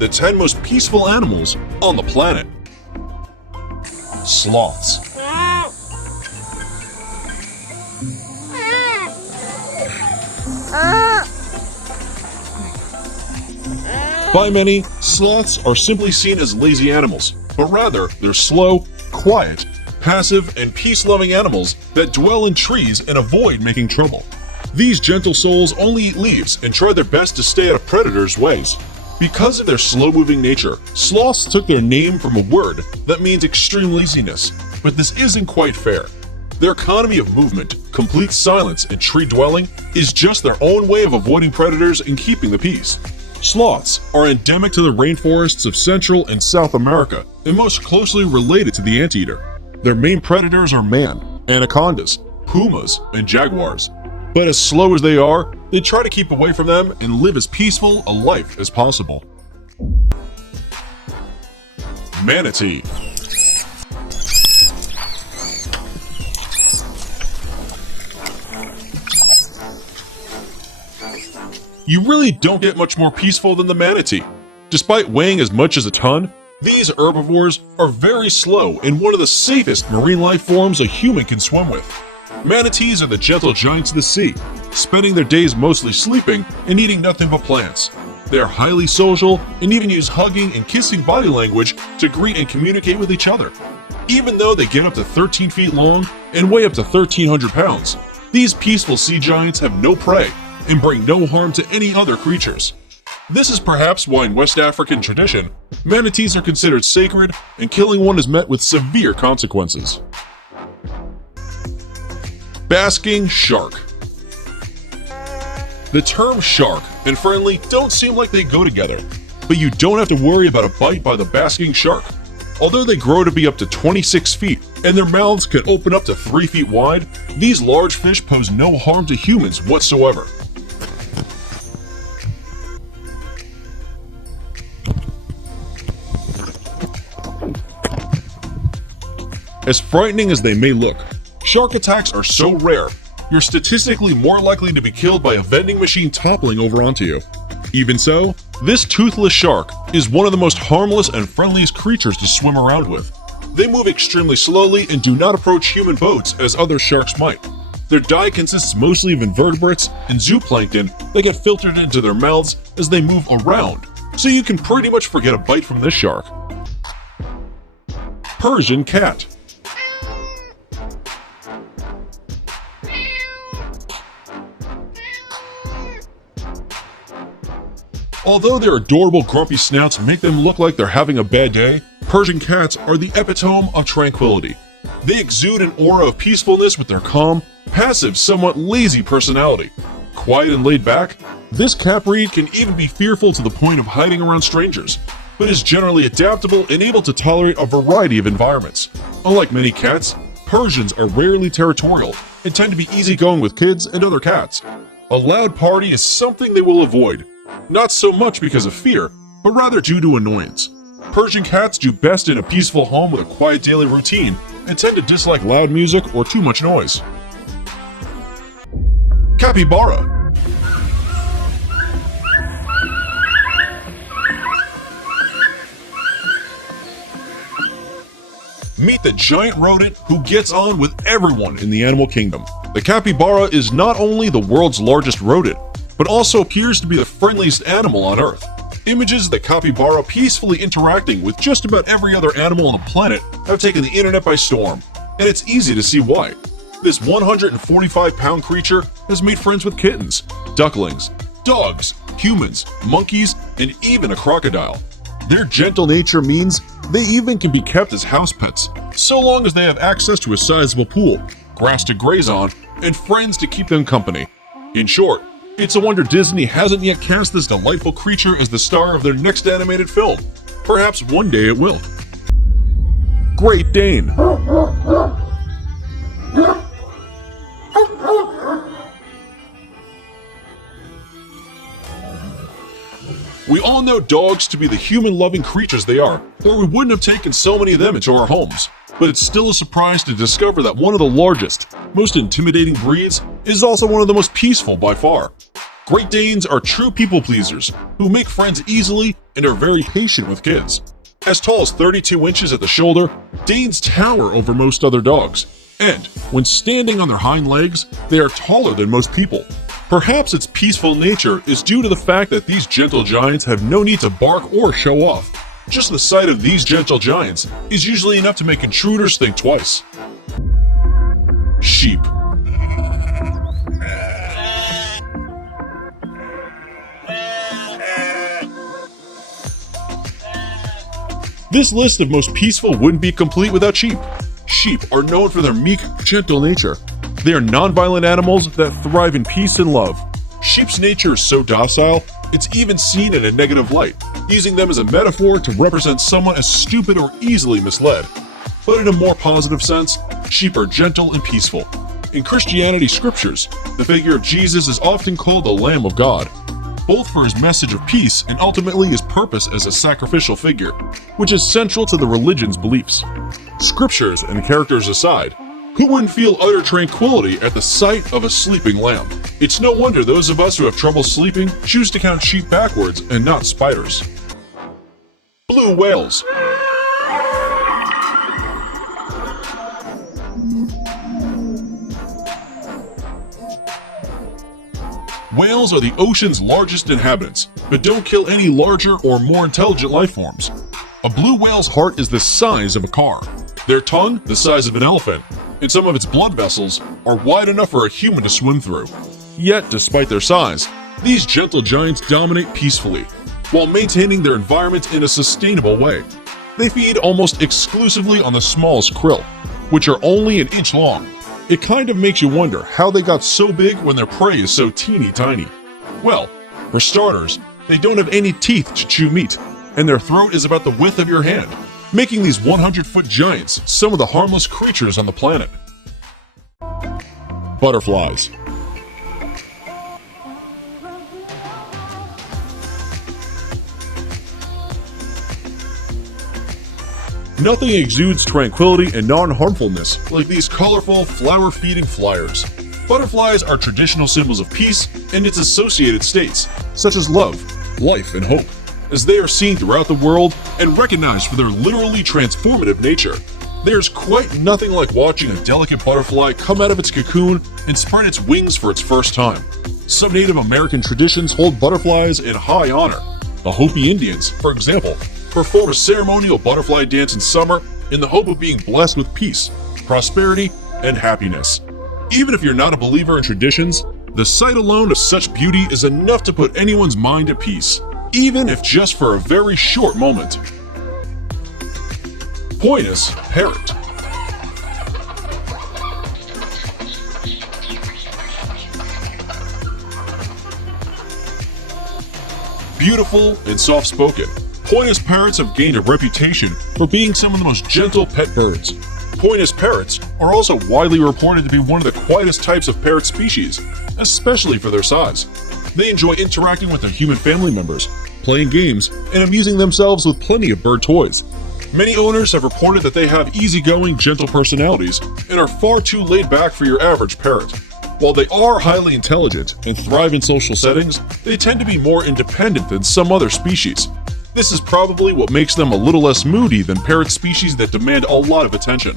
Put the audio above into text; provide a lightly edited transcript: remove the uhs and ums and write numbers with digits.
the 10 most peaceful animals on the planet. Sloths. By many, sloths are simply seen as lazy animals, but rather they're slow, quiet, passive, and peace-loving animals that dwell in trees and avoid making trouble. These gentle souls only eat leaves and try their best to stay out of predators' ways. Because of their slow-moving nature, sloths took their name from a word that means extreme laziness, but this isn't quite fair. Their economy of movement, complete silence, and tree dwelling is just their own way of avoiding predators and keeping the peace. Sloths are endemic to the rainforests of Central and South America and most closely related to the anteater. Their main predators are man, anacondas, pumas, and jaguars. But as slow as they are, they try to keep away from them and live as peaceful a life as possible. Manatee. You really don't get much more peaceful than the manatee. Despite weighing as much as a ton, these herbivores are very slow and one of the safest marine life forms a human can swim with. Manatees are the gentle giants of the sea, spending their days mostly sleeping and eating nothing but plants. They are highly social and even use hugging and kissing body language to greet and communicate with each other. Even though they get up to 13 feet long and weigh up to 1,300 pounds, these peaceful sea giants have no prey and bring no harm to any other creatures. This is perhaps why in West African tradition, manatees are considered sacred and killing one is met with severe consequences. Basking Shark. The term shark and friendly don't seem like they go together, but you don't have to worry about a bite by the basking shark. Although they grow to be up to 26 feet and their mouths can open up to 3 feet wide, these large fish pose no harm to humans whatsoever. As frightening as they may look, shark attacks are so rare, you're statistically more likely to be killed by a vending machine toppling over onto you. Even so, this toothless shark is one of the most harmless and friendliest creatures to swim around with. They move extremely slowly and do not approach human boats as other sharks might. Their diet consists mostly of invertebrates and zooplankton that get filtered into their mouths as they move around, so you can pretty much forget a bite from this shark. Persian Cat. Although their adorable grumpy snouts make them look like they're having a bad day, Persian cats are the epitome of tranquility. They exude an aura of peacefulness with their calm, passive, somewhat lazy personality. Quiet and laid back, this cat breed can even be fearful to the point of hiding around strangers, but is generally adaptable and able to tolerate a variety of environments. Unlike many cats, Persians are rarely territorial and tend to be easygoing with kids and other cats. A loud party is something they will avoid. Not so much because of fear, but rather due to annoyance. Persian cats do best in a peaceful home with a quiet daily routine and tend to dislike loud music or too much noise. CopyBara. Meet the giant rodent who gets on with everyone in the animal kingdom. The capybara is not only the world's largest rodent, but also appears to be the friendliest animal on Earth. Images of the capybara peacefully interacting with just about every other animal on the planet have taken the internet by storm, and it's easy to see why. This 145-pound creature has made friends with kittens, ducklings, dogs, humans, monkeys, and even a crocodile. Their gentle nature means they even can be kept as house pets, so long as they have access to a sizable pool, grass to graze on, and friends to keep them company. In short, it's a wonder Disney hasn't yet cast this delightful creature as the star of their next animated film. Perhaps one day it will. Great Dane. We all know dogs to be the human-loving creatures they are, or we wouldn't have taken so many of them into our homes. But it's still a surprise to discover that one of the largest, most intimidating breeds is also one of the most peaceful by far. Great Danes are true people pleasers who make friends easily and are very patient with kids. As tall as 32 inches at the shoulder, Danes tower over most other dogs, and when standing on their hind legs, they are taller than most people. Perhaps its peaceful nature is due to the fact that these gentle giants have no need to bark or show off. Just the sight of these gentle giants is usually enough to make intruders think twice. Sheep. This list of most peaceful wouldn't be complete without sheep. Sheep are known for their meek, gentle nature. They are non-violent animals that thrive in peace and love. Sheep's nature is so docile, it's even seen in a negative light, using them as a metaphor to represent someone as stupid or easily misled. But in a more positive sense, sheep are gentle and peaceful. In Christianity scriptures, the figure of Jesus is often called the Lamb of God, both for his message of peace and ultimately his purpose as a sacrificial figure, which is central to the religion's beliefs. Scriptures and characters aside, who wouldn't feel utter tranquility at the sight of a sleeping lamb? It's no wonder those of us who have trouble sleeping choose to count sheep backwards and not spiders. Blue whales. Whales are the ocean's largest inhabitants, but don't kill any larger or more intelligent life forms. A blue whale's heart is the size of a car, their tongue the size of an elephant, and some of its blood vessels are wide enough for a human to swim through. Yet, despite their size, these gentle giants dominate peacefully, while maintaining their environment in a sustainable way. They feed almost exclusively on the smallest krill, which are only an inch long. It kind of makes you wonder how they got so big when their prey is so teeny tiny. Well, for starters, they don't have any teeth to chew meat, and their throat is about the width of your hand, making these 100-foot giants some of the harmless creatures on the planet. Butterflies. Nothing exudes tranquility and non-harmfulness like these colorful, flower-feeding flyers. Butterflies are traditional symbols of peace and its associated states, such as love, life, and hope, as they are seen throughout the world and recognized for their literally transformative nature. There's quite nothing like watching a delicate butterfly come out of its cocoon and spread its wings for its first time. Some Native American traditions hold butterflies in high honor. The Hopi Indians, for example, perform a ceremonial butterfly dance in summer in the hope of being blessed with peace, prosperity, and happiness. Even if you're not a believer in traditions, the sight alone of such beauty is enough to put anyone's mind at peace, even if just for a very short moment. Pious Parrot. Beautiful and soft-spoken, Pious parrots have gained a reputation for being some of the most gentle pet birds. Pious parrots are also widely reported to be one of the quietest types of parrot species, especially for their size. They enjoy interacting with their human family members, playing games, and amusing themselves with plenty of bird toys. Many owners have reported that they have easygoing, gentle personalities and are far too laid back for your average parrot. While they are highly intelligent and thrive in social settings, they tend to be more independent than some other species. This is probably what makes them a little less moody than parrot species that demand a lot of attention.